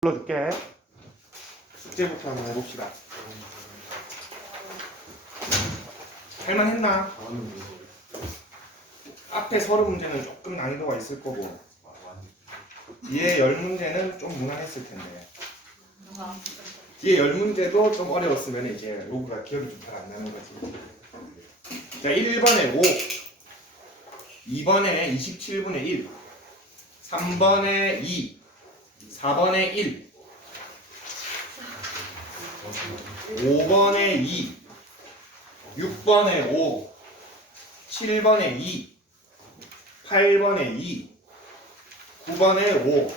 불러줄게. 숙제부터 한번 해봅시다. 할만했나? 앞에 30문제는 조금 난이도가 있을 거고 뒤에 10문제는 좀 무난했을 텐데 뒤에 10문제도 좀 어려웠으면 이제 로그가 기억이 좀 잘 안 나는 거지. 자, 1번에 5, 2번에 27분의 1, 3번에 2, 4번에 1, 5번에 2, 6번에 5, 7번에 2, 8번에 2, 9번에 5,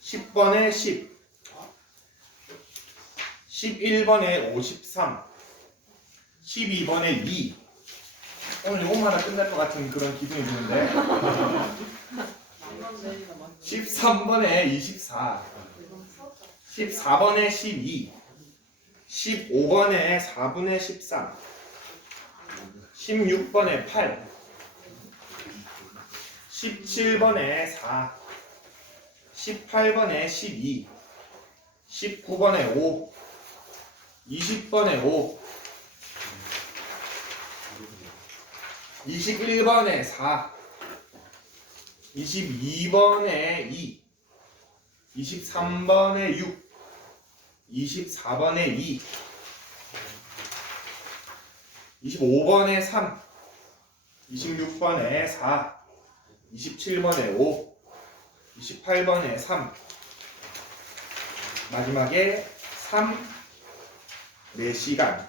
10번에 10, 11번에 53, 12번에 2. 오늘 요것만 하나 끝날 것 같은 그런 기분이 드는데 13번에 24, 14번에 12, 15번에 4분의 13, 16번에 8, 17번에 4, 18번에 12, 19번에 5, 20번에 5, 21번에 4, 22번에 2, 23번에 6, 24번에 2, 25번에 3, 26번에 4, 27번에 5, 28번에 3, 마지막에 3, 4시간.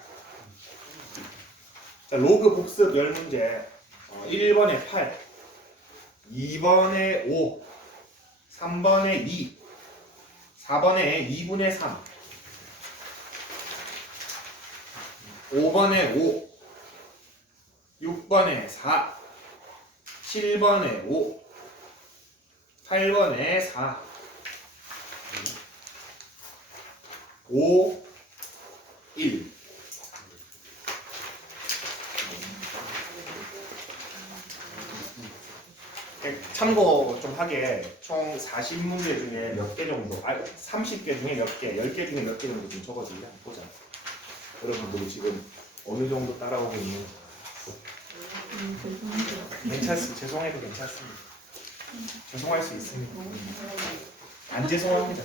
자, 로그 복습 10문제. 1번에 8, 2번에 5, 3번에 2, 4번에 2분의 3, 5번에 5, 6번에 4, 7번에 5, 8번에 4, 5, 1. 참고 좀 하게 총 40문제 중에 몇 개 정도, 30개 중에 몇 개, 10개 중에 몇 개 정도 좀 적어지게 한번 보자. 여러분들이 지금 어느 정도 따라오고 있는지. 괜찮습니다. 죄송해도 괜찮습니다. 죄송할 수 있습니다. 안 죄송합니다.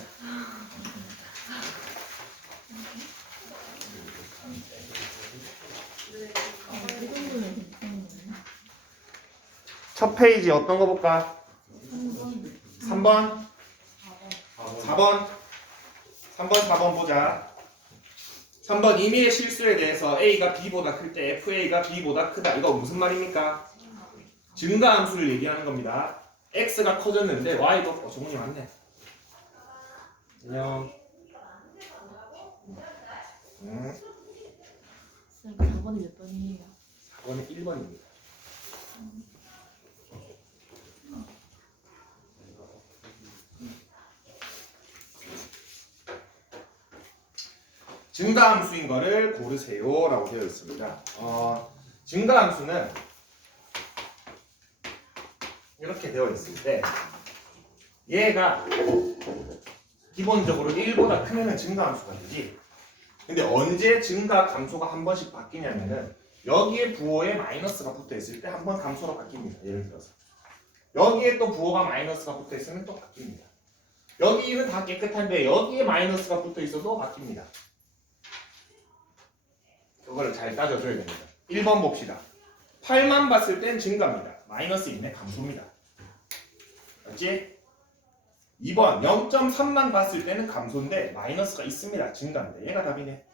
첫 페이지 어떤 거 볼까? 3번? 4번? 3번, 4번 보자. 3번 임의의 실수에 대해서 A가 B보다 클 때 FA가 B보다 크다. 이거 무슨 말입니까? 증가함수를 얘기하는 겁니다. X가 커졌는데 Y도 정훈이 맞네. 안녕. 4번이 몇 번이에요? 4번은 1번입니다. 증가함수인 거를 고르세요 라고 되어 있습니다. 증가함수는 이렇게 되어 있을 때 얘가 기본적으로 1보다 크면 증가함수가 되지. 근데 언제 증가 감소가 한 번씩 바뀌냐면은 여기에 부호에 마이너스가 붙어 있을 때 한 번 감소로 바뀝니다. 예를 들어서 여기에 또 부호가 마이너스가 붙어 있으면 또 바뀝니다. 여기는 다 깨끗한데 여기에 마이너스가 붙어 있어도 바뀝니다. 그거를 잘 따져줘야 됩니다. 1번 봅시다. 8만 봤을 땐 증가입니다. 마이너스 있네, 감소입니다. 맞지? 2번 0.3만 봤을 때는 감소인데 마이너스가 있습니다. 증가입니다. 얘가 답이네.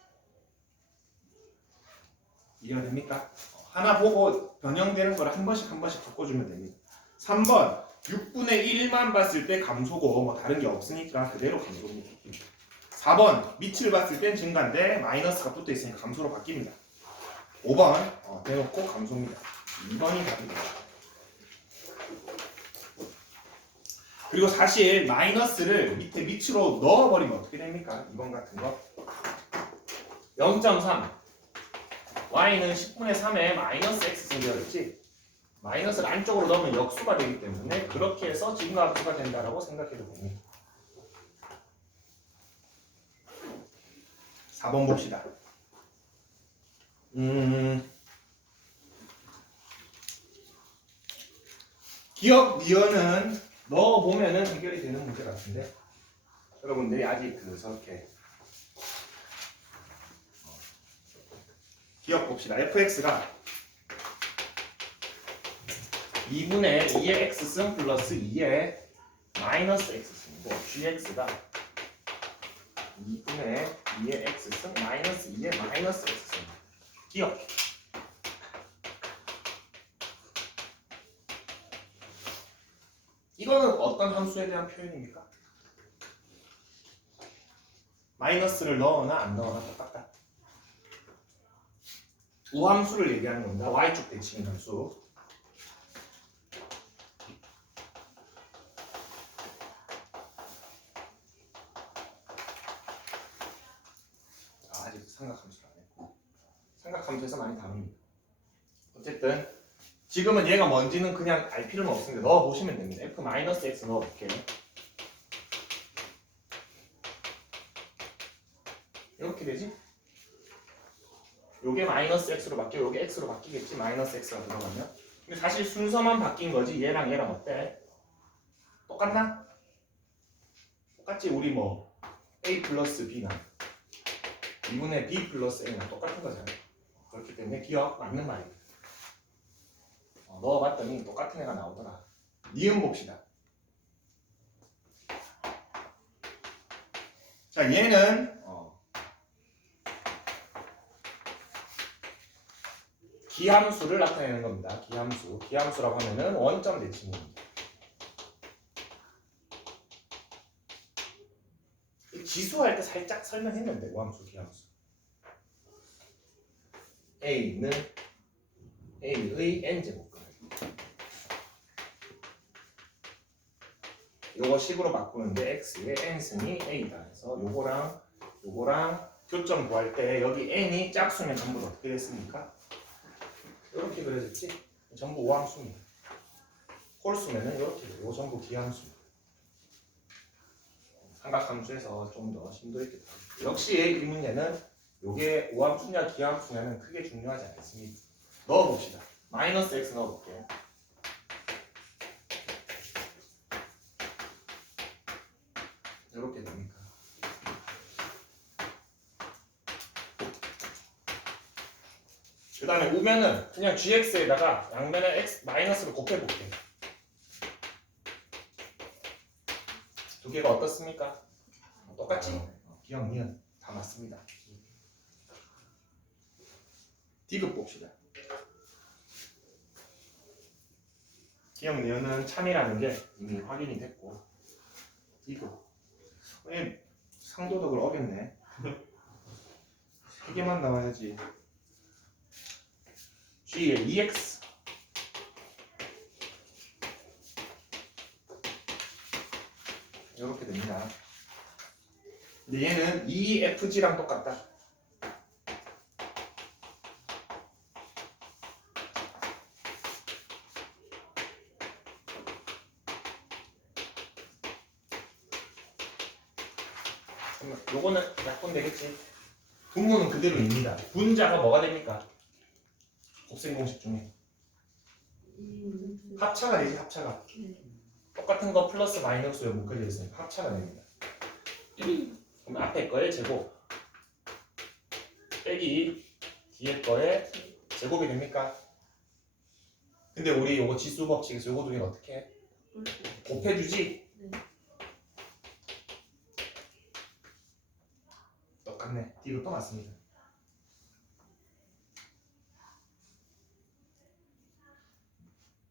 이해가 됩니까? 하나 보고 변형되는 걸 한 번씩 바꿔주면 됩니다. 3번 6분의 1만 봤을 때 감소고 뭐 다른 게 없으니까 그대로 감소입니다. 4번 밑을 봤을 땐 증가인데 마이너스가 붙어 있으니까 감소로 바뀝니다. 5번 대놓고 감소입니다. 2번이 답입니다. 그리고 사실 마이너스를 밑에 밑으로 넣어버리면 어떻게 됩니까? 2번 같은 거 0.3 y는 10분의 3에 마이너스 x 생겨있지. 마이너스를 안쪽으로 넣으면 역수가 되기 때문에 그렇게 해서 증가함수가 된다라고 생각해도 됩니다. 4번 봅시다. 기억 니은은 넣어보면은 해결이 되는 문제 같은데 여러분들이 아직 저렇게 기억 봅시다. fx가 2분의 2의 x승 플러스 2의 마이너스 x승이고 gx가 2분의 2의 x승 마이너스 2의 마이너스 x승. 기억. 이거는 어떤 함수에 대한 표현입니까? 마이너스를 넣거나 안 넣거나 똑같다. 우함수를 얘기하는 겁니다. y축 대칭 함수. 아직 삼각함수를 안 했고 삼각함수에서 많이 다룹니다. 어쨌든 지금은 얘가 뭔지는 그냥 알 필요는 없습니다. 넣어보시면 됩니다. f-x 넣어볼게요. 이렇게 되지? 요게 마이너스 x로 바뀌어 요게 x로 바뀌겠지? 마이너스 x가 들어가면. 근데 사실 순서만 바뀐 거지 얘랑 얘랑 어때? 똑같나? 똑같지? 우리 뭐 a 플러스 b나 2분의 b 플러스 a나 똑같은 거잖아. 그렇기 때문에 기억 맞는 말이야. 넣어봤더니 똑같은 애가 나오더라. 니은 봅시다. 자 얘는 기함수를 나타내는 겁니다. 기함수. 기함수라고 하면은 원점 대칭입니다. 지수할 때 살짝 설명했는데 우함수, 기함수. A는 A의 n제곱근. 요거 식으로 바꾸는데 x의 n승이 A다 해서 요거랑 교점 구할 때 여기 n이 짝수면 전부 다 어떻게 됐습니까? 이렇게 그려졌지? 전부 우함수입니다. 홀수면은 이렇게 돼요. 이거 전부 기함수입니다. 삼각함수에서 좀 더 심도 있게 다루죠. 역시 이 문제는 요게 우함수냐 기함수냐는 크게 중요하지 않습니다. 넣어봅시다. 마이너스 x 넣어볼게요. 이렇게 됩니까? 그 다음에 우면은 그냥 gx에다가 양면에 x 마이너스를 곱해볼게요. 두 개가 어떻습니까? 똑같지? 기억, 니은 다 맞습니다. 디귿 봅시다. 기억, 니은은 참이라는 게 이미 확인이 됐고 디귿. 상도덕을 어겼네. 세 개만 나와야지. G의 2x 이렇게 됩니다. 근데 얘는 2fg랑 똑같다. 요거는 약분 되겠지. 분모는 그대로입니다. 분자가 뭐가 됩니까? 곱셈 공식 중에 합차가 되지. 합차가 똑같은 거 플러스 마이너스로 묶여져 있으니까 합차가 됩니다. 그럼 앞에 거의 제곱 빼기 뒤에 거의 제곱이 됩니까? 근데 우리 요거 지수 법칙에서 요거 두 개는 어떻게 해? 곱해주지? 똑같네. D도 또 맞습니다.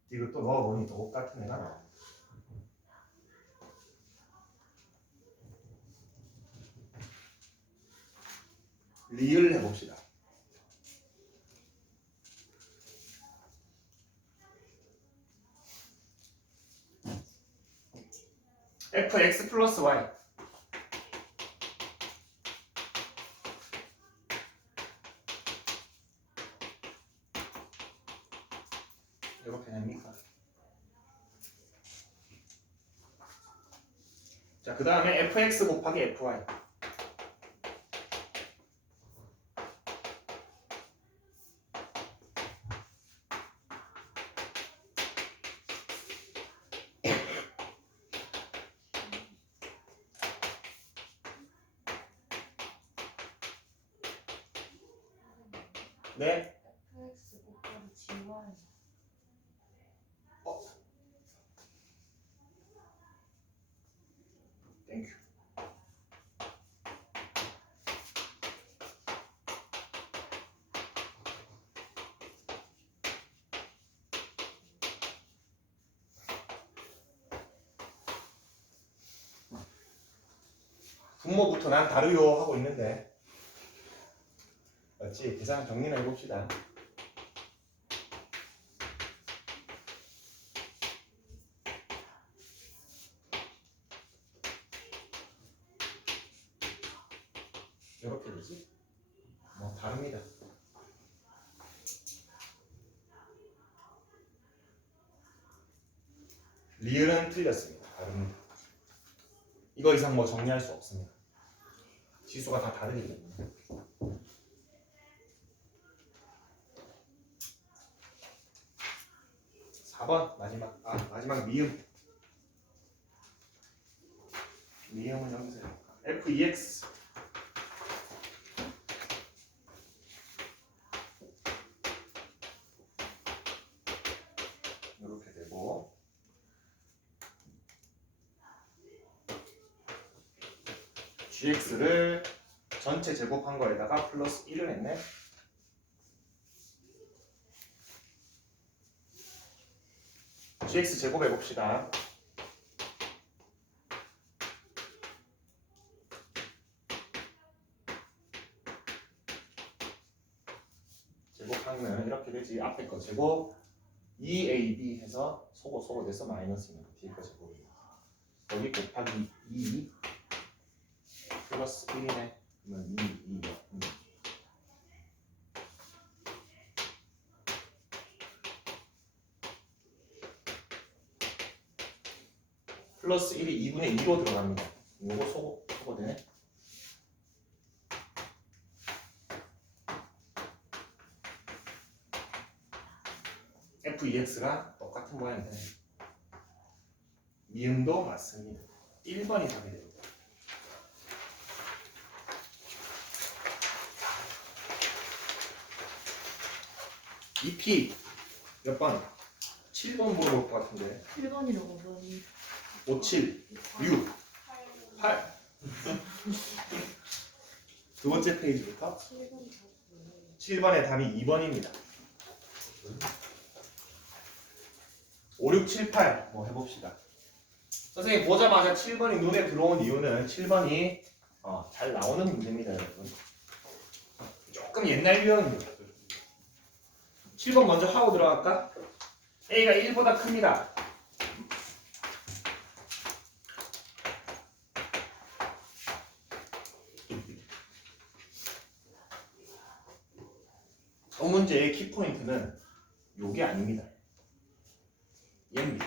D도 또 넣어보니 똑같은 애가 나와. 리을 해봅시다. fx 플러스 y 이렇게 됩니까? 자, 그 다음에 fx 곱하기 fy 네. fx 곱하기 gy. 땡큐. 분모부터 난 다르요 하고 있는데 맞지? 계산 정리나 해봅시다. 이렇게 되지? 뭐 다릅니다. 리을은 틀렸습니다. 다릅니다. 이거 이상 뭐 정리할 수 없습니다. 지수가 다 다르기 때문에. 4번 마지막 미음. 미음은 여기서 해볼까? FEX 이렇게 되고 GX를 전체 제곱한 거에다가 플러스 1을 했네. GX 제곱 해봅시다. 제곱하면 이렇게 되지. 앞에 거 제곱 2AB 해서 소고 돼서 마이너스입니다. 뒤에 거 제곱입니다. 여기 곱하기 2 플러스 1이네. 그러면 2. 플러스 1이 2분의 2로 들어갑니다. 요거 소고 되네. FEX가 똑같은 모양이 되네. 미음도 맞습니다. 1번이 답이 됩니다. EP 몇 번? 7번 물어볼 것 같은데. 1번이라고 5번이. 5, 7, 6, 8. 두 번째 페이지부터 7번의 답이 2번입니다. 5, 6, 7, 8 뭐 해봅시다. 선생님 보자마자 7번이 눈에 들어온 이유는 7번이 잘 나오는 문제입니다, 여러분. 조금 옛날 유형입니다. 7번 먼저 하고 들어갈까? A가 1보다 큽니다. 이 문제의 키포인트는 요게 아닙니다. 얘입니다.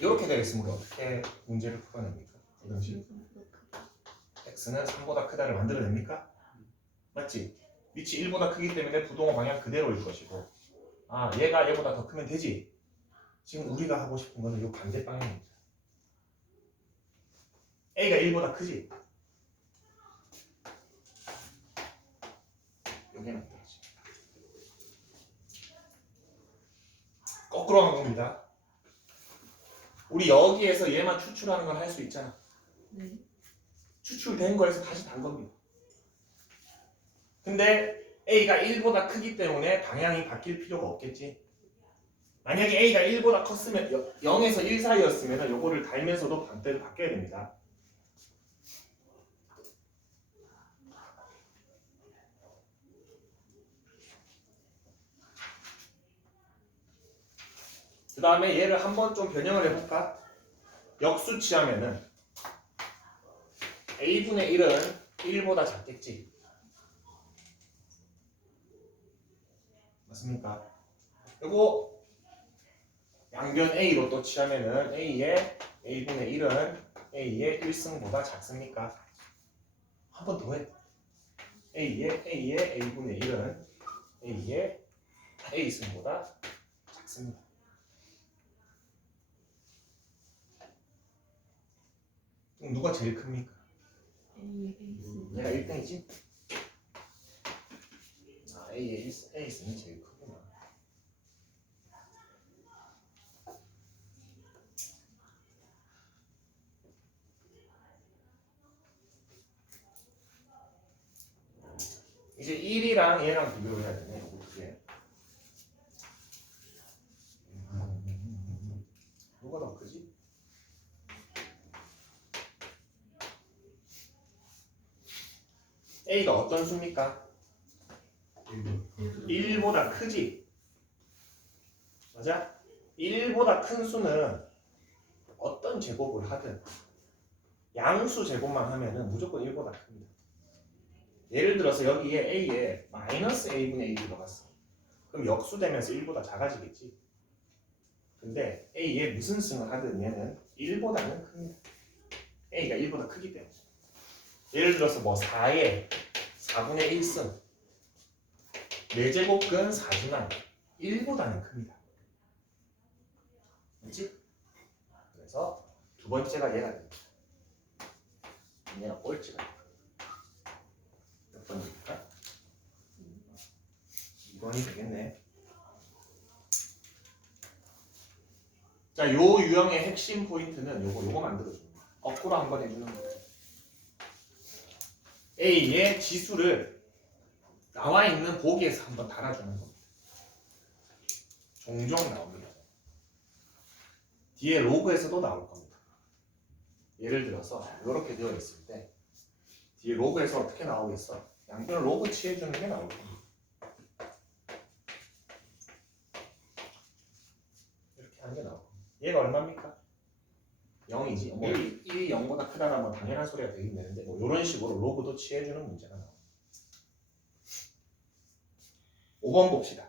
이렇게 되겠으면 어떻게 문제를 풀어냅니까? 이 당시 x는 3보다 크다를 만들어냅니까? 맞지? 위치 1보다 크기 때문에 부동호 방향 그대로일 것이고 얘가 얘보다 더 크면 되지? 지금 우리가 하고 싶은 거는 이 반대 방향입니다. A가 1보다 크지? 여기는 어떨지 거꾸로 한 겁니다. 우리 여기에서 얘만 추출하는 건 할 수 있잖아. 네. 추출된 거에서 다시 단 겁니다. 근데 A가 1보다 크기 때문에 방향이 바뀔 필요가 없겠지. 만약에 A가 1보다 컸으면 0에서 1 사이였으면 요거를 달면서도 반대로 바뀌어야 됩니다. 그 다음에 얘를 한번 좀 변형을 해볼까? 역수치하면은 A분의 1은 1보다 작겠지. 맞습니까? 그리고 양변 A로 또 취하면은 A의 A분의 1은 A의 1승보다 작습니까? 한 번 더 해. A의 A분의 1은 A의 A승보다 작습니다. 그럼 누가 제일 큽니까? A 얘가 1등이지? 아, A승이 제일 크구나. 이제 1이랑 얘랑 비교를 해야 되네. 요거 두 개. 누가 더 크지? A가 어떤 수입니까? 1보다 크지? 맞아? 1보다 큰 수는 어떤 제곱을 하든 양수 제곱만 하면은 무조건 1보다 큽니다. 예를 들어서 여기에 A에 마이너스 A분의 1이 들어갔어. 그럼 역수되면서 1보다 작아지겠지? 근데 A에 무슨 승을 하든 얘는 1보다는 큽니다. A가 1보다 크기 때문에. 예를 들어서 뭐 4에 4분의 1승 4제곱근 4지만 1보다는 큽니다. 그렇지? 그래서 두 번째가 얘가 됩니다. 얘가 꼴찌가 됩니다. 몇 번입니까? 2번이 되겠네. 자, 요 유형의 핵심 포인트는 요거 만들어줍니다. 거꾸로 한번 해주는 거예요. A의 지수를 나와 있는 보기에서 한번 달아주는 겁니다. 종종 나옵니다. 뒤에 로그에서도 나올 겁니다. 예를 들어서 이렇게 되어 있을 때 뒤에 로그에서 어떻게 나오겠어? 양변을 로그 취해주는 게 나올 겁니다. 이렇게 하는 게 나올 겁니다. 얘가 얼마입니까? 0이지. 뭐 1이 0보다 크다는 뭐 당연한 소리가 되긴 되는데 뭐 이런 식으로 로그도 취해주는 문제가 나옵니다. 5번 봅시다.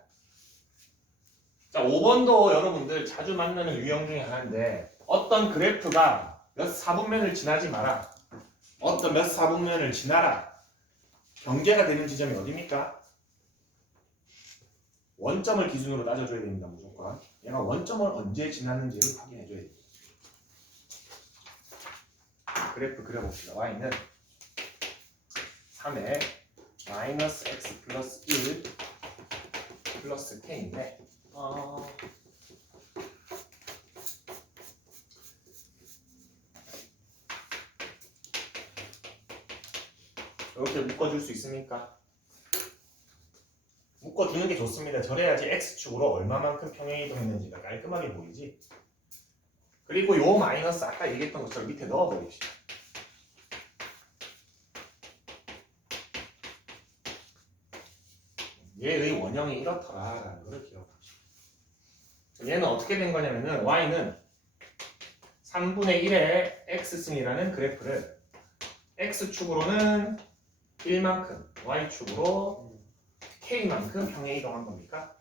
자, 5번도 여러분들 자주 만나는 유형 중에 하나인데 어떤 그래프가 몇 사분면을 지나지 마라. 어떤 몇 사분면을 지나라. 경계가 되는 지점이 어디입니까? 원점을 기준으로 따져줘야 됩니다. 무조건. 얘가 원점을 언제 지났는지를 확인해줘야 됩니다. 그래프 그려봅시다. y는 3에 마이너스 x 플러스 1 플러스 k인데 이렇게 묶어줄 수 있습니까? 묶어주는 게 좋습니다. 저래야지 x축으로 얼마만큼 평행이동했는지가 깔끔하게 보이지. 그리고 요 마이너스 아까 얘기했던 것처럼 밑에 넣어버립시다. 얘의 원형이 이렇더라라는 걸 기억합시다. 얘는 어떻게 된 거냐면은 y는 3분의 1의 x승이라는 그래프를 x축으로는 1만큼, y축으로 k만큼 평행이동한 겁니까?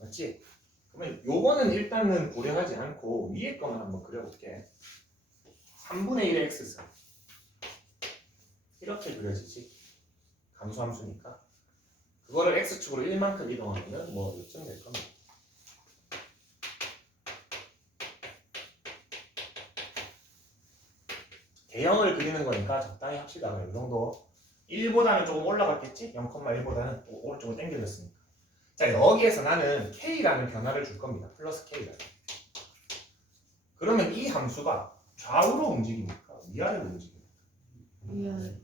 맞지? 그러면 요거는 일단은 고려하지 않고 위에 거만 한번 그려볼게. 3분의 1의 x승 이렇게 그려지지. 감소함수니까 그거를 x축으로 1만큼 이동하면 뭐 요쯤 될 겁니다. 대형을 그리는 거니까 적당히 합시다. 이 정도 1보다는 조금 올라갔겠지? 0,1보다는 오른쪽으로 당겨졌으니까. 자, 여기에서 나는 k라는 변화를 줄 겁니다. 플러스 k라는. 그러면 이 함수가 좌우로 움직입니까? 위아래로 움직입니까?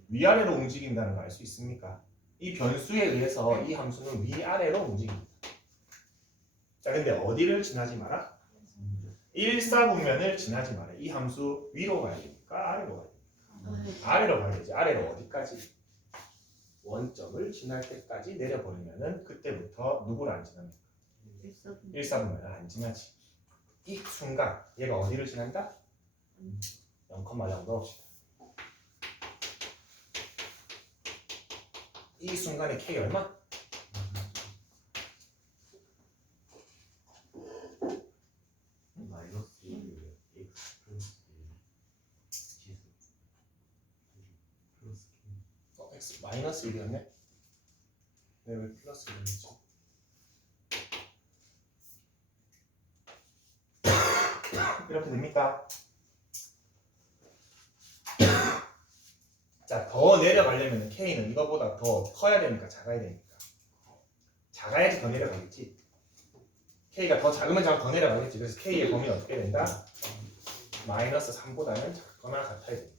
위아래로 움직인다는 거 알 수 있습니까? 이 변수에 의해서 이 함수는 위아래로 움직입니다. 자, 근데 어디를 지나지 마라? 1사분면을 지나지 마라. 이 함수 위로 가야 됩니까? 아래로 가야 됩니까? 아래로 가야지. 아래로 어디까지? 원점을 지날 때까지 내려버리면은 그때부터 누구를 안 지납니까? 1사분면을 안 지나지. 이 순간 얘가 어디를 지난다? 0,0 넣읍시다. 이 순간에 k 얼마? 마이너스 1 x 플러스 1 지수 플러스 k x 마이너스 1이었네? 네, 왜 플러스 1이지? 이렇게 됩니까? 자, 더 내려가려면 K는 이거보다 더 커야 되니까 작아야 되니까. 작아야지 더 내려가겠지. K가 더 작으면 더 내려가겠지. 그래서 K의 범위는 어떻게 된다? 마이너스 3보다는 작거나 같아야 됩니다.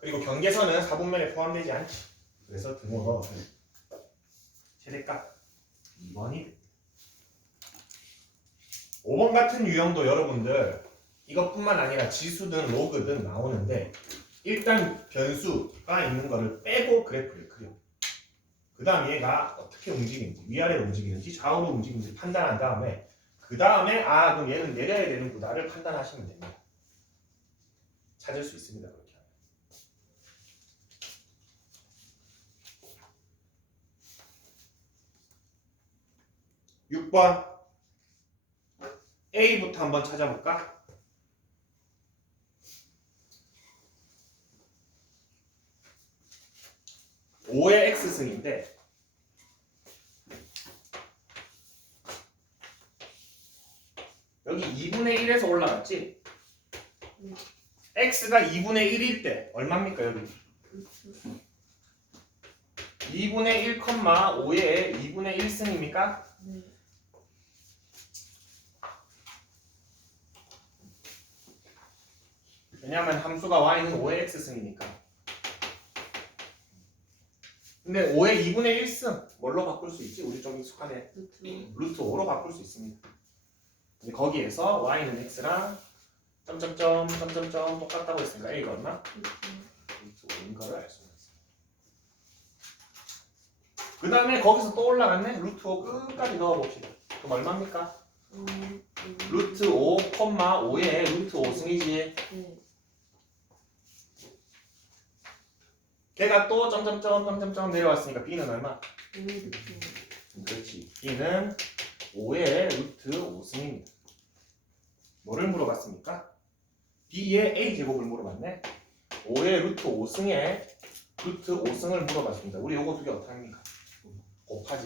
그리고 경계선은 4분면에 포함되지 않지. 그래서 등호로 최대값 2번이 됩니다. 5번 같은 유형도 여러분들 이것뿐만 아니라 지수든 로그든 나오는데 일단 변수가 있는 거를 빼고 그래프를 그려. 그 다음 얘가 어떻게 움직이는지, 위아래로 움직이는지, 좌우로 움직이는지 판단한 다음에 그 다음에 그럼 얘는 내려야 되는구나를 판단하시면 됩니다. 찾을 수 있습니다. 그렇게 하면. 6번 A부터 한번 찾아볼까? (5의 x승인데) 여기 2분의 1에서 올라갔지? x가 2분의 1일 때 얼마입니까 여기? 2분의 1, 5의 2분의 1승입니까? 네. 왜냐하면 함수가 y는 5의 x승이니까. 근데 5의 2분의 1승 뭘로 바꿀 수 있지? 우리 좀 익숙하네. 루트 5로 바꿀 수 있습니다. 근데 거기에서 y는 x랑 점점점 점점점 똑같다고 했으니까 a가 얼마? 루트 5인 거를 알 수가 있어요. 그 다음에 거기서 또 올라갔네? 루트 5 끝까지 넣어봅시다. 그럼 얼마입니까? 루트 5, 5의 루트 5승이지. 네. 걔가 또 점점점 내려왔으니까 b는 얼마? 그렇지. b는 5의 루트 5승입니다. 뭐를 물어봤습니까? b의 a제곱을 물어봤네. 5의 루트 5승의 루트 5승을 물어봤습니다. 우리 요거 두 개 어떻게 합니까? 곱하지.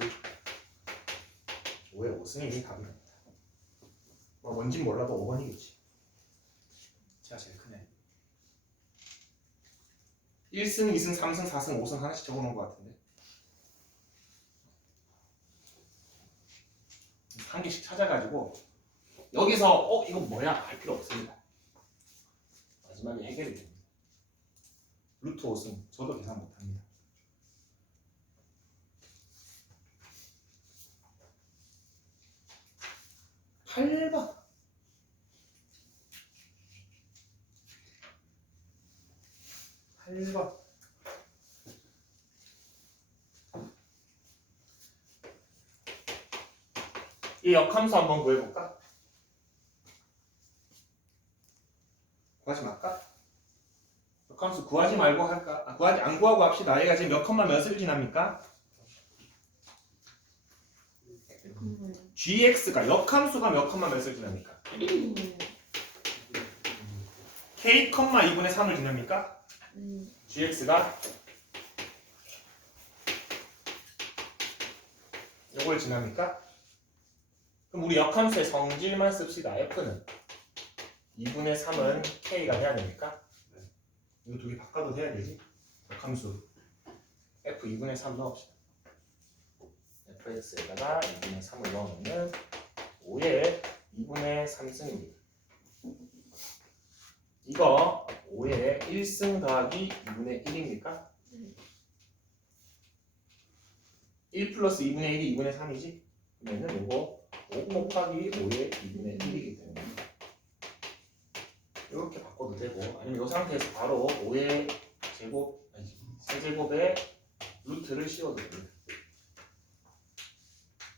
5의 5승이 답입니다. 뭔진 몰라도 5번이겠지. 제가 제일 크네. 1승, 2승, 3승, 4승, 5승 하나씩 적어놓은 것 같은데 한 개씩 찾아가지고 여기서 이거 뭐야 할 필요 없습니다. 마지막에 해결이 됩니다. 루트 5승 저도 계산 못합니다. 8번 이 역함수 한번 구해볼까? 구하지 말까? 역함수 구하지 말고 할까? 안 구하고 합시다. 얘가 지금 몇 컴마 몇을 지납니까? gx가 역함수가 몇 컴마 몇을 지납니까? k, 2분의 3을 지납니까? gx가 요걸 지납니까? 그럼 우리 역함수의 성질만 씁시다. f는 2분의 3은 k가 돼야 됩니까? 이거 두 개 바꿔도 돼야 되지? 역함수 f 2분의 3 넣읍시다. fx에다가 2분의 3을 넣으면 5의 2분의 3승입니다. 이거 5의 1승 더하기 2분의 1입니까? 1 플러스 2분의 1이 2분의 3이지? 그러면 이거 5 곱하기 5의 2분의 1이기 때문에 이렇게 바꿔도 되고, 아니면 이 상태에서 바로 5의 제곱, 세제곱에 루트를 씌워도 됩니다.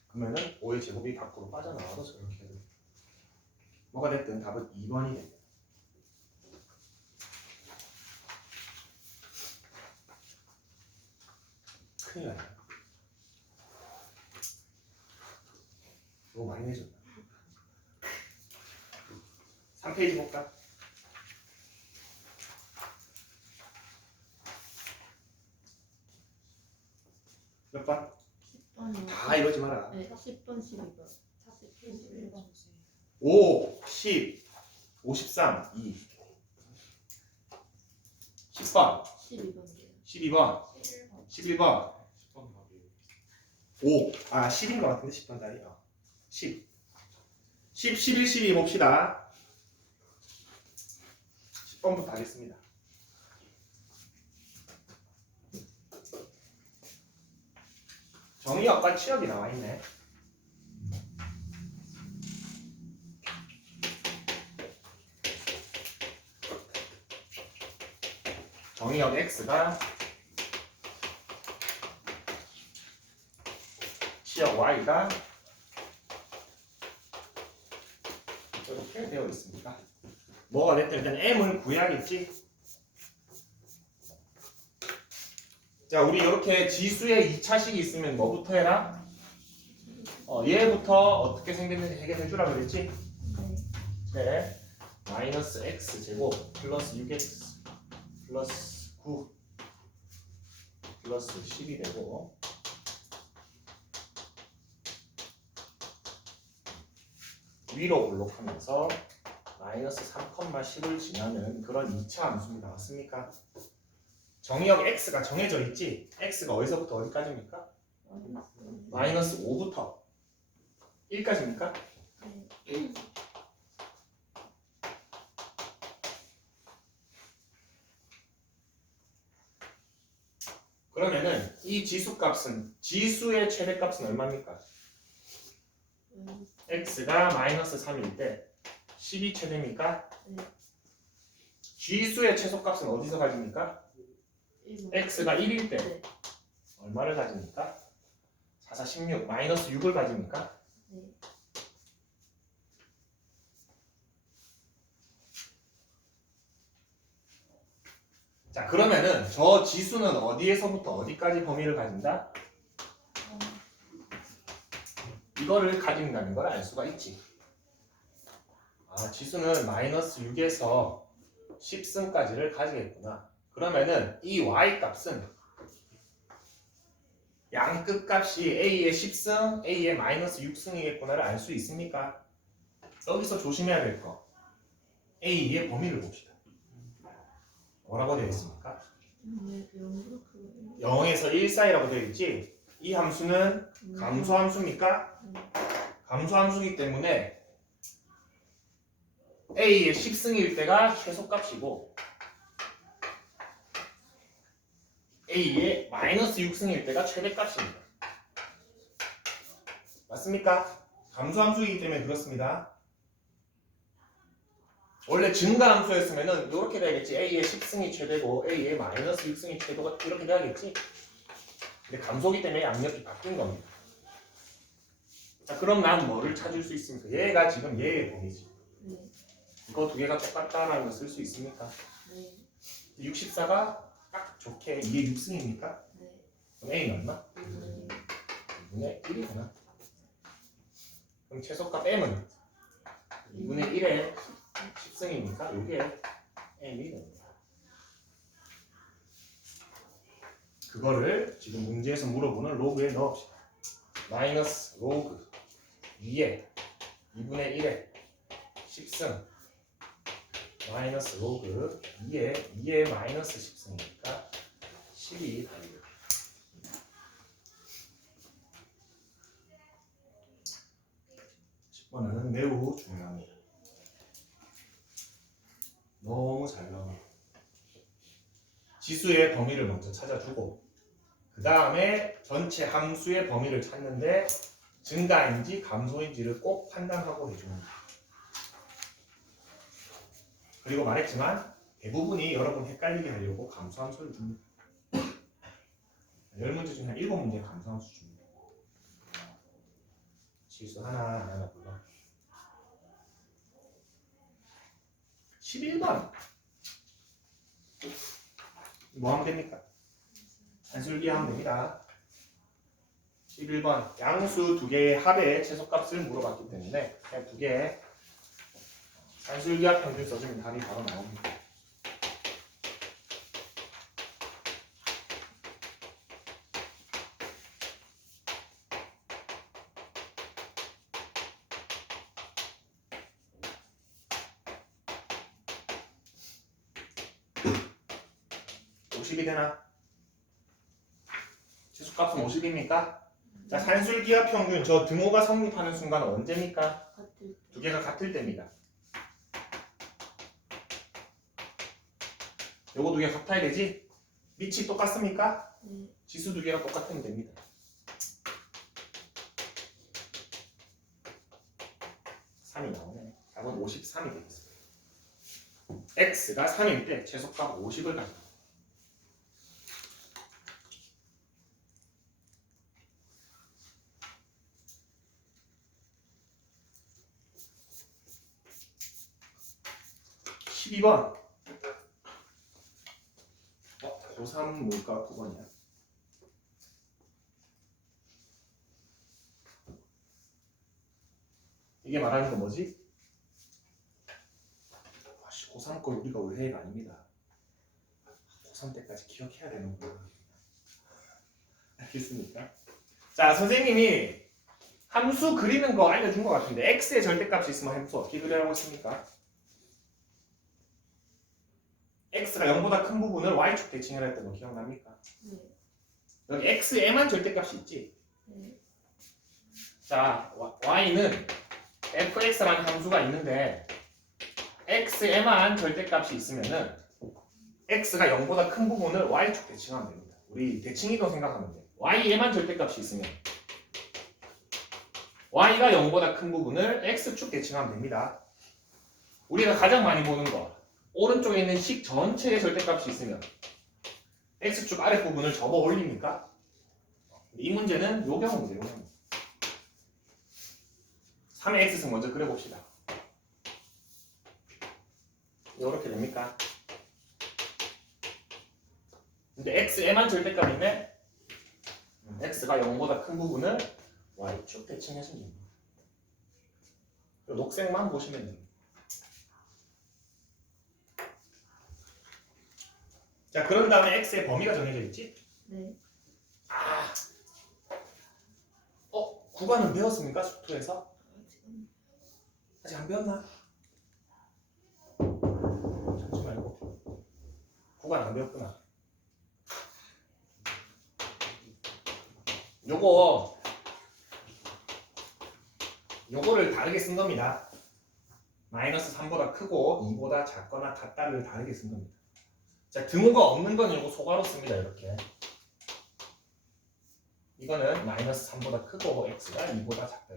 그러면은 5의 제곱이 밖으로 빠져나와도 저렇게 해도 됩니다. 뭐가 됐든 답은 2번이 됩니다. 큰일 나요. 너무 많이 내줬다. 3페이지 볼까? 몇 번? 10번이요. 다 이러지 마라. 네, 10번, 12번. 41번. 5, 10, 53, 2. 10번, 12번이에요. 12번, 11번, 10번 답이에요. 5. 10인 것 같은데 10번 다리. 10. 10, 11, 12 봅시다. 10번부터 하겠습니다. 정의역과 치역이 나와 있네. 정의역 x가 치역 y가 이렇게 되어 있습니다. 뭐가 됐든 일단 m을 구해야겠지. 자, 우리 이렇게 지수의 2차식이 있으면 뭐부터 해라? 얘부터 어떻게 생겼는지 해결해 주라 그랬지? 네. 마이너스 x 제곱 플러스 6x 플러스 9 플러스 10이 되고 위로 올록하면서 마이너스 3,10을 지나는 그런 2차 함수입니다. 맞습니까? 정의역 x가 정해져 있지? x가 어디서부터 어디까지입니까? 마이너스 5부터 1까지입니까? 그러면은 이 지수값은 지수의 최대값은 얼마입니까? x가 마이너스 3일 때 10이 최대입니까? 네. 지수의 최소값은 어디서 가집니까? x가 1일 때 네. 얼마를 가집니까? 4, 4, 16 마이너스 6을 가집니까? 네. 자, 그러면은 저 지수는 어디에서부터 어디까지 범위를 가진다? 이거를 가진다는 걸 알 수가 있지. 지수는 마이너스 6에서 10승까지를 가지겠구나. 그러면은 이 y 값은 양 끝값이 a의 10승, a의 마이너스 6승이겠구나를 알 수 있습니까? 여기서 조심해야 될 거. a의 범위를 봅시다. 뭐라고 되어 있습니까? 0에서 1 사이라고 되어 있지? 이 함수는 감소함수입니까? 감소함수이기 때문에 a의 10승일 때가 최소값이고 a의 마이너스 6승일 때가 최대값입니다. 맞습니까? 감소함수이기 때문에 그렇습니다. 원래 증가함수였으면은 이렇게 돼야겠지. a의 10승이 최대고 a의 마이너스 6승이 최대가 이렇게 돼야겠지. 근데 감소기 때문에 양력이 바뀐 겁니다. 자, 그럼 난 뭐를 찾을 수 있습니까? 얘가 지금 얘의 범위지. 이거 두 개가 똑같다라는 걸 쓸 수 있습니까? 64가 딱 좋게 2의 6승입니까? 그럼 a는 얼마? 2분의 1이구나. 그럼 최소값 m은 2분의 1의 10승이니까 요게 m이 됩니다. 그거를 지금 문제에서 물어보는 로그에 넣읍시다. 마이너스 로그 2에 2분의 1에 10승 마이너스 로그 2에 마이너스 10승이니까 10이 답이에요. 는 매우 중요합니다. 너무 잘 나와. 지수의 범위를 먼저 찾아주고 그 다음에 전체 함수의 범위를 찾는데 증가인지 감소인지를 꼭 판단하고 해줍니다. 그리고 말했지만 대부분이 여러분 헷갈리게 하려고 감소함수를 줍니다. 10문제 중에 한 7문제 감소함수 줍니다. 지수 하나 불러. 11번 뭐 하면 됩니까? 산술기 하면 됩니다. 11번 양수 두 개의 합의 최소값을 물어봤기 때문에 그냥 두 개의 산술기합 평균 써주면 답이 바로 나옵니다. 60이 되나? 최소값은 50입니까? 자, 산술기하 평균 저 등호가 성립하는 순간 언제입니까? 같을 두 개가 같을 때입니다. 요거 두 개 같아야 되지? 밑이 똑같습니까? 네. 지수 두 개가 똑같으면 됩니다. (3이) 나오네. 답은 53이 되겠습니다. x가 3일 때 최소값 50을 가져요. (12번) 고3 뭘까? 9번이야. 이게 말하는 건 뭐지? 아씨, 고3 걸 우리가 왜 해가 아닙니다. 고3 때까지 기억해야 되는구나. 알겠습니까? 자, 선생님이 함수 그리는 거 알려준 것 같은데 x의 절대값이 있으면 함수 어떻게 그리라고 했습니까? x가 0보다 큰 부분을 y축 대칭을 했던 거 기억납니까? 네. 여기 x에만 절대값이 있지. 네. 자, y는 fx라는 함수가 있는데 x에만 절대값이 있으면은 x가 0보다 큰 부분을 y축 대칭하면 됩니다. 우리 대칭이동 생각하면 돼. y에만 절대값이 있으면 y가 0보다 큰 부분을 x축 대칭하면 됩니다. 우리가 가장 많이 보는 거 오른쪽에 있는 식 전체의 절대값이 있으면 x축 아랫부분을 접어 올립니까? 이 문제는 요 경우인데, 요 경우. 3의 x승 먼저 그려봅시다. 이렇게 됩니까? 근데 x에만 절대값이네. x가 0보다 큰 부분을 y축 대칭해주면 됩니다. 이 녹색만 보시면 됩니다. 자, 그런 다음에 x의 범위가 정해져 있지? 네. 구간은 배웠습니까? 수투에서? 지금 아직 안 배웠나? 잠시 말고 구간 안 배웠구나. 요거를 다르게 쓴 겁니다. 마이너스 3보다 크고 2보다 작거나 같다를 다르게 쓴 겁니다. 자, 등호가 없는 건 요거 소괄호 씁니다. 이렇게. 이거는 마이너스 3보다 크고 x가 2보다 작다.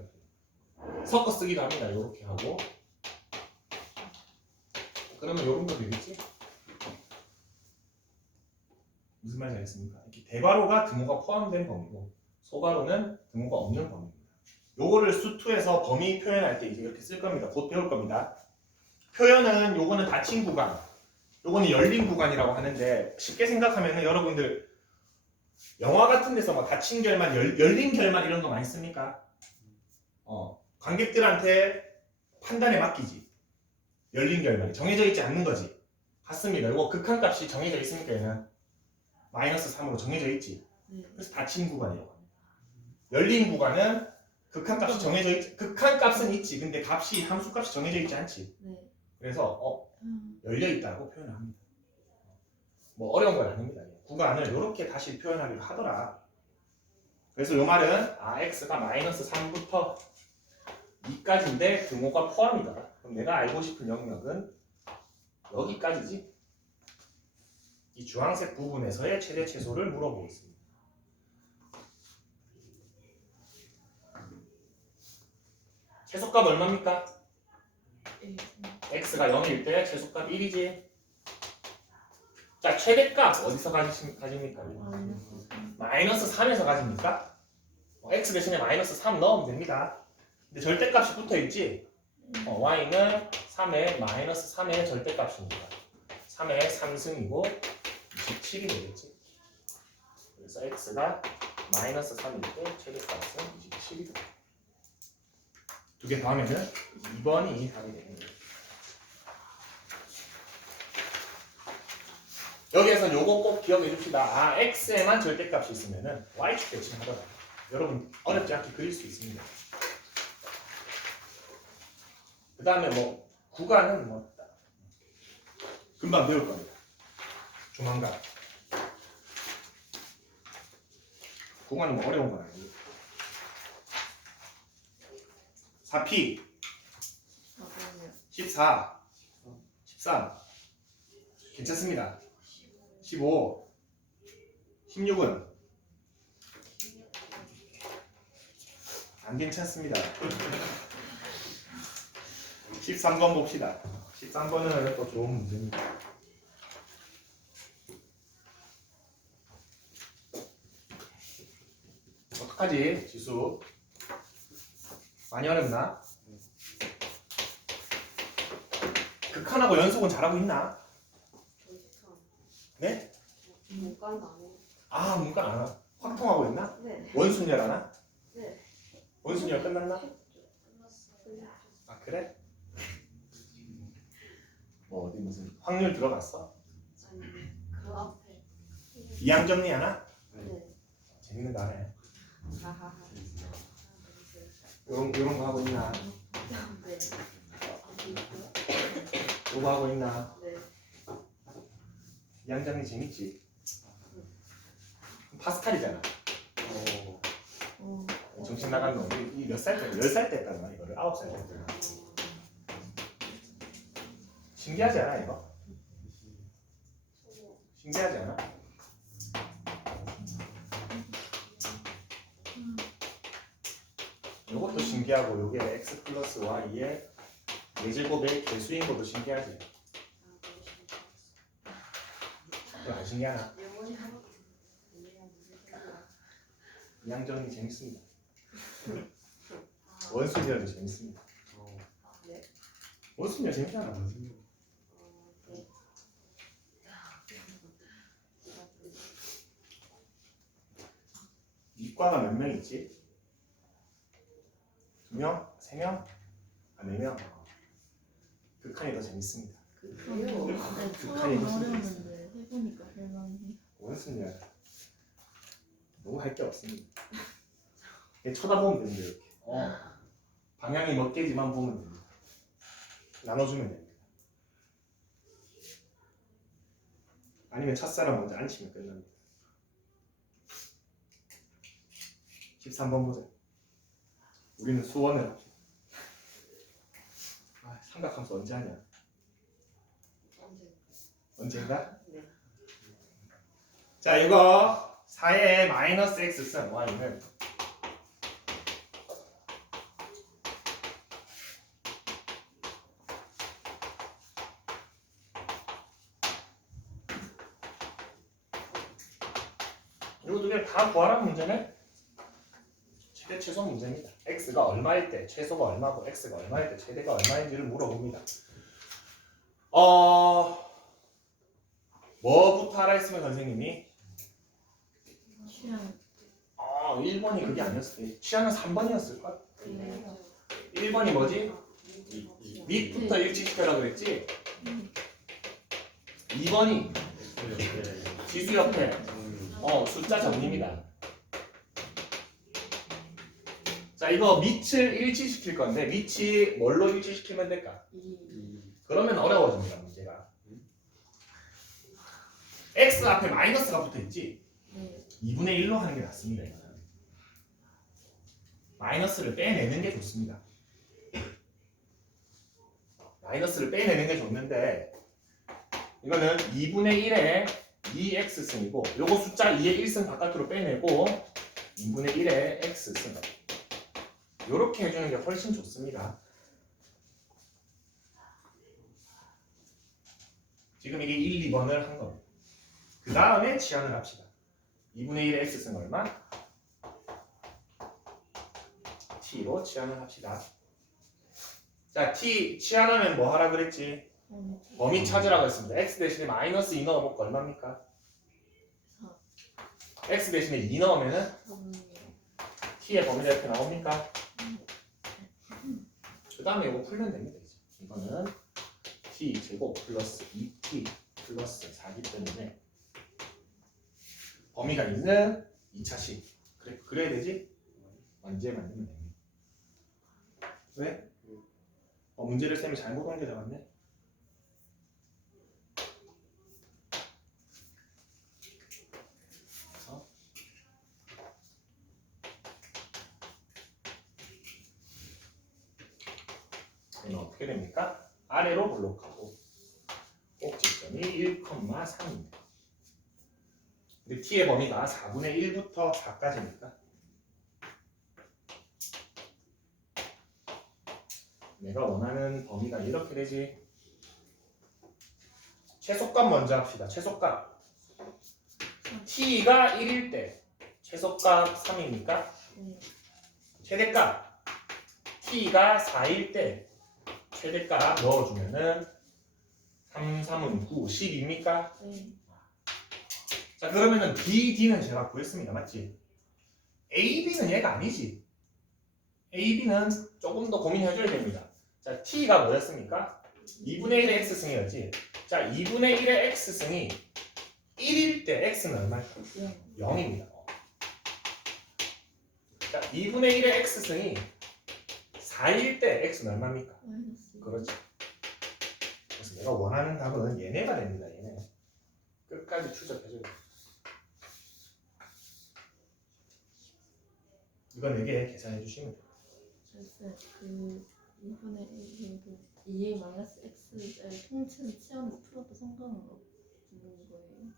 섞어 쓰기도 합니다. 이렇게 하고. 그러면 요런 거 되겠지? 무슨 말인지 알겠습니까? 이렇게 대괄호가 등호가 포함된 범위고 소괄호는 등호가 없는 범위입니다. 요거를 수투에서 범위 표현할 때 이제 이렇게 쓸 겁니다. 곧 배울 겁니다. 표현은 요거는 닫힌 구간, 요거는 열린 구간이라고 하는데 쉽게 생각하면은 여러분들 영화 같은 데서 막 닫힌 결말, 열린 결말 이런 거 많이 씁니까? 관객들한테 판단에 맡기지. 열린 결말이 정해져 있지 않는 거지. 같습니다. 이거 극한값이 정해져 있으니까 얘는 마이너스 3으로 정해져 있지. 네. 그래서 닫힌 구간이라고 합니다. 열린 구간은 극한값이 정해져 있지. 극한값은 있지. 근데 값이 함수값이 정해져 있지 않지. 네. 그래서 열려 있다고 표현을 합니다. 뭐 어려운 건 아닙니다. 구간을 이렇게 다시 표현하기로 하더라. 그래서 이 말은 x가 마이너스 3부터 2까지인데 등호가 포함이다. 그럼 내가 알고 싶은 영역은 여기까지지. 이 주황색 부분에서의 최대 최소를 물어보고 있습니다. 최소값 얼마입니까? x가 0일 때 최소값 1이지. 자, 최대값 어디서 가집니까? 마이너스 3에서 가집니까? x 대신에 마이너스 3 넣으면 됩니다. 근데 절대값이 붙어있지? y는 3의 마이너스 3의 절대값입니다. 3의 3승이고 27이 되겠지. 그래서 x가 마이너스 3일 때 최대값은 27이다. 두 개 더하면은 2번이 답이 됩니다. 여기에서 요거 꼭 기억해 줍시다. x에만 절대값이 있으면은 y축 대칭하더라. 여러분 어렵지 않게 그릴 수 있습니다. 그 다음에 뭐 구간은 뭐 금방 배울 겁니다. 조만간. 그거는 뭐 어려운 건 아니고. 4P 4번이요. 14 13 괜찮습니다. 15 16은 안 괜찮습니다. 13번 봅시다. 13번은 또 좋은 문제입니다. 어떡하지? 지수 많이 어렵나? 극한하고 연속은 잘하고 있나? 네? 문과는 안 해. 아 문과 안 하나? 확통하고 있나? 네. 원순열 하나? 네. 원순열 끝났나? 끝났어요. 아 그래? 뭐 어디 무슨 확률 들어갔어? 아니 그 앞에. 이항정리 하나? 네. 재밌는 거 하네. 하하하. 요런 거 하고 있나? 네. 요거 하고 있나? 네. 이항정리 재밌지? 파스칼이잖아. 어. 정신 나간 놈. 이 몇 살 때? 10살 때 했단 말이야 이거를. 9살 때 했잖아. 신기하지 않아 이거? 신기하지 않아? 요것도 신기하고 요게 x 플러스 y의 예제곱의 개수인 것도 신기하지. 그거 안 신기하나? 영원히 하고 이해가 무슨 생각? 이항정이 재밌습니다. 원순열도 재밌습니다. 네. 원순열 재밌잖아. 네. 이과가 몇 명 있지? 2명? 3명? 아 4명? 극한이 더 재밌습니다. 그래요. 네, 극한이 처음은 무슨 어려웠는데 해보니까 할만해. 원순열 너무 할 게 없습니다. 그냥 쳐다보면 됩니다 이렇게. 방향이 몇 개지만 보면 됩니다. 나눠주면 됩니다. 아니면 첫사람 먼저 앉히면 끝납니다. 13번 보자. 우리는 수원을 합시다. 아, 삼각함수 언제 하냐? 언제? 언젠가? 네. 자 이거 4의 마이너스 x 쓴 y는 이거 두 개 다 구하라는 문제네? 최대 최소 문제입니다. x가 얼마일 때 최소가 얼마고 x가 얼마일 때 최대가 얼마인지를 물어봅니다. 뭐부터 하라 했으면 선생님이 취향. 1번이 그게 아니었을 때 취향은 3번이었을걸? 1번이 뭐지? 밑부터 일치시켜라 그랬지? 2번이 지수 옆에 숫자 정리입니다. 자 이거 밑을 일치시킬 건데 밑이 뭘로 일치시키면 될까? 그러면 어려워집니다 문제가. x 앞에 마이너스가 붙어있지? 네. 2분의 1로 하는 게 낫습니다. 이거는. 마이너스를 빼내는 게 좋습니다. 마이너스를 빼내는 게 좋는데 이거는 2분의 1에 2x승이고 요거 숫자 2의 1승 바깥으로 빼내고 2분의 1에 x승 요렇게 해주는 게 훨씬 좋습니다. 지금 이게 1, 2번을 한 겁니다. 그 다음에 치환을 합시다. 2분의 1의 x승 얼마? t로 치환을 합시다. 자, t 치환하면 뭐 하라 그랬지? 범위 찾으라고 했습니다. x 대신에 마이너스 2 넣어볼까 얼마입니까? x 대신에 2 넣으면은 t의 범위가 이렇게 나옵니까? 그 다음에 이거 풀면 됩니다. 이제. 이거는 t 제곱 플러스 2t 플러스 4기 때문에 범위가 있는 2차식. 그래야 되지? 언제 만들면 됩니다. 왜? 문제를 쌤이 잘못 옮겨 잡았네. 얘는 어떻게 됩니까? 아래로 블록하고 꼭지점이 1,3입니다. 근데 t의 범위가 4분의 1부터 4까지니까 내가 원하는 범위가 이렇게 되지. 최소값 먼저 합시다. 최소값 t가 1일 때 최소값 3이니까 네. 최대값 t가 4일 때 최대값 넣어주면은 3, 3은 9, 10입니까? 네. 자 그러면은 B, D는 제가 구했습니다. 맞지? A, B는 얘가 아니지. A, B는 조금 더 고민해줘야 됩니다. 자 T가 뭐였습니까? 2분의 1의 X승이었지. 자 2분의 1의 X승이 1일 때 X는 얼마일까? 0입니다. 자 2분의 1의 X승이 4일 때 X는 얼마입니까? 마이너스. 그렇지. 그래서 내가 원하는 답은 얘네가 됩니다. 얘네. 끝까지 추적해줘야 돼. 이거 4개 계산해 주시면 돼요. 쌤, 그 2분의 1도 2의 마이너스 x의 통치는 치환해서 풀어도 상관은 없는 거예요?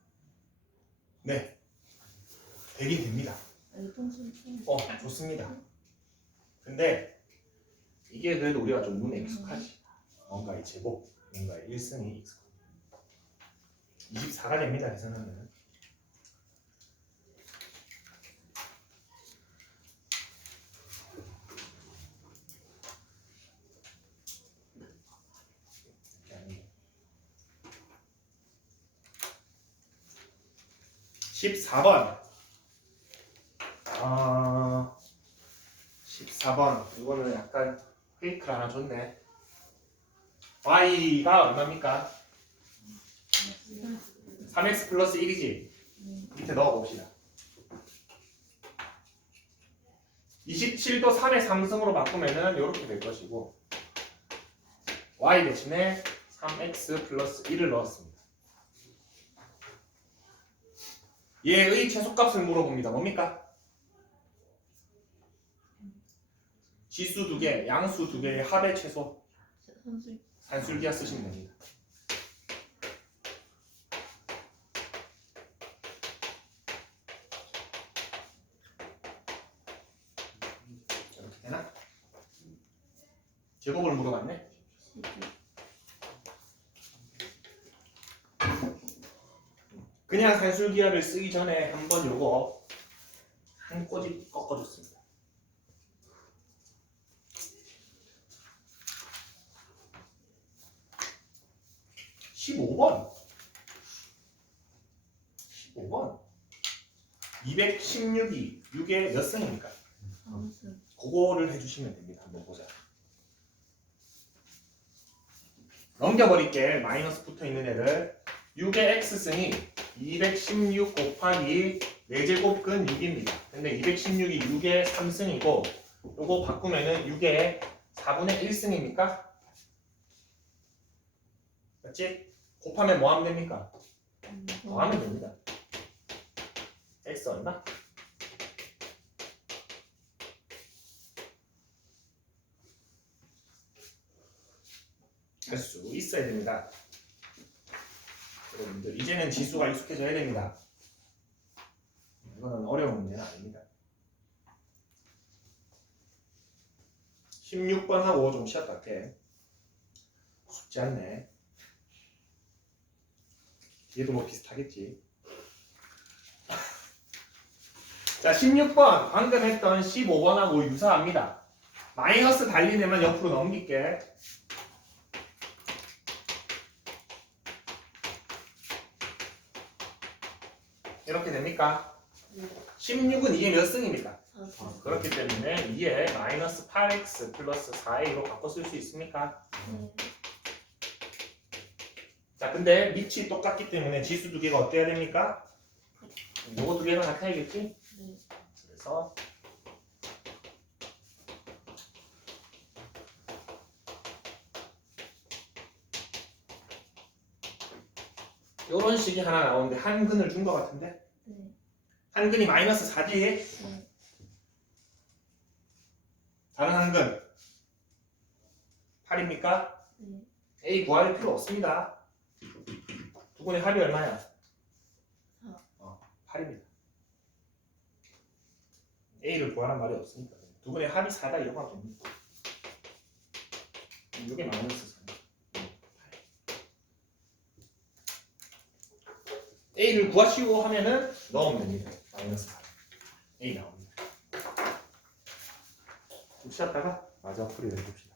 네. 되긴 됩니다. 아니 통치는 치환. 좋습니다. 근데 이게 그래도 우리가 좀 눈에 익숙하지. 뭔가의 제곱, 뭔가의 1승이 익숙하고 24가 됩니다. 계산하면. 이렇게 아니에요. 14번 14번 이거는 약간 페이크를 하나 줬네. y가 얼마입니까? 3x 플러스 1이지. 밑에 넣어봅시다. 27도 3의 3승으로 바꾸면은 이렇게 될 것이고 y 대신에 3x 플러스 1을 넣었습니다. 얘의 최소값을 물어봅니다. 뭡니까? 지수 2개, 양수 2개의 합의 최소. 선수. 산술기하 쓰시면 됩니다. 이렇게 되나? 제곱을 물어봤네. 그냥 산술기하를 쓰기 전에 한번 요거 한 꼬집 꺾어줬습니다. 15번 216이 6의 몇 승입니까? 선수. 그거를 해주시면 됩니다. 한번 보자. 넘겨버릴게. 마이너스 붙어있는 애를 6의 x승이 216 곱하기 4제곱근 6입니다. 근데 216이 6의 3승이고 요거 바꾸면은 6의 4분의 1승입니까? 맞지? 곱하면 뭐 하면 됩니까? 더하면 됩니다. x 얼마? 할 수 있어야 됩니다. 여러분들 이제는 지수가 익숙해져야 됩니다. 이거는 어려운 문제는 아닙니다. 16번하고 좀 시합 같아. 쉽지 않네. 얘도 뭐 비슷하겠지. 자 16번 방금 했던 15번하고 유사합니다. 마이너스 달린 애만 옆으로 넘길게. 이렇게 됩니까? 16은 이게 몇 승입니까? 그렇기 때문에 2에 마이너스 8x 플러스 4a로 바꿔 쓸 수 있습니까? 자 근데 밑이 똑같기 때문에 지수 2개가 어때야 됩니까? 요거 2개가 같아야겠지? 네. 그래서 요런 식이 하나 나오는데 한 근을 준 것 같은데? 네. 한 근이 마이너스 4지? 네. 다른 한 근 8입니까? 네. A 구할 필요 없습니다. 두 분의 합이 얼마야? 4. 8입니다. A를 구하란 말이 없으니까 두 분의 합이 4다 이용하면 됩니다. 이게 마이너스 4. A를 구하시오 하면은 넣으면 됩니다. 마이너스 4. A 나옵니다. 좀 쉬었다가 마지막 풀이 해봅시다.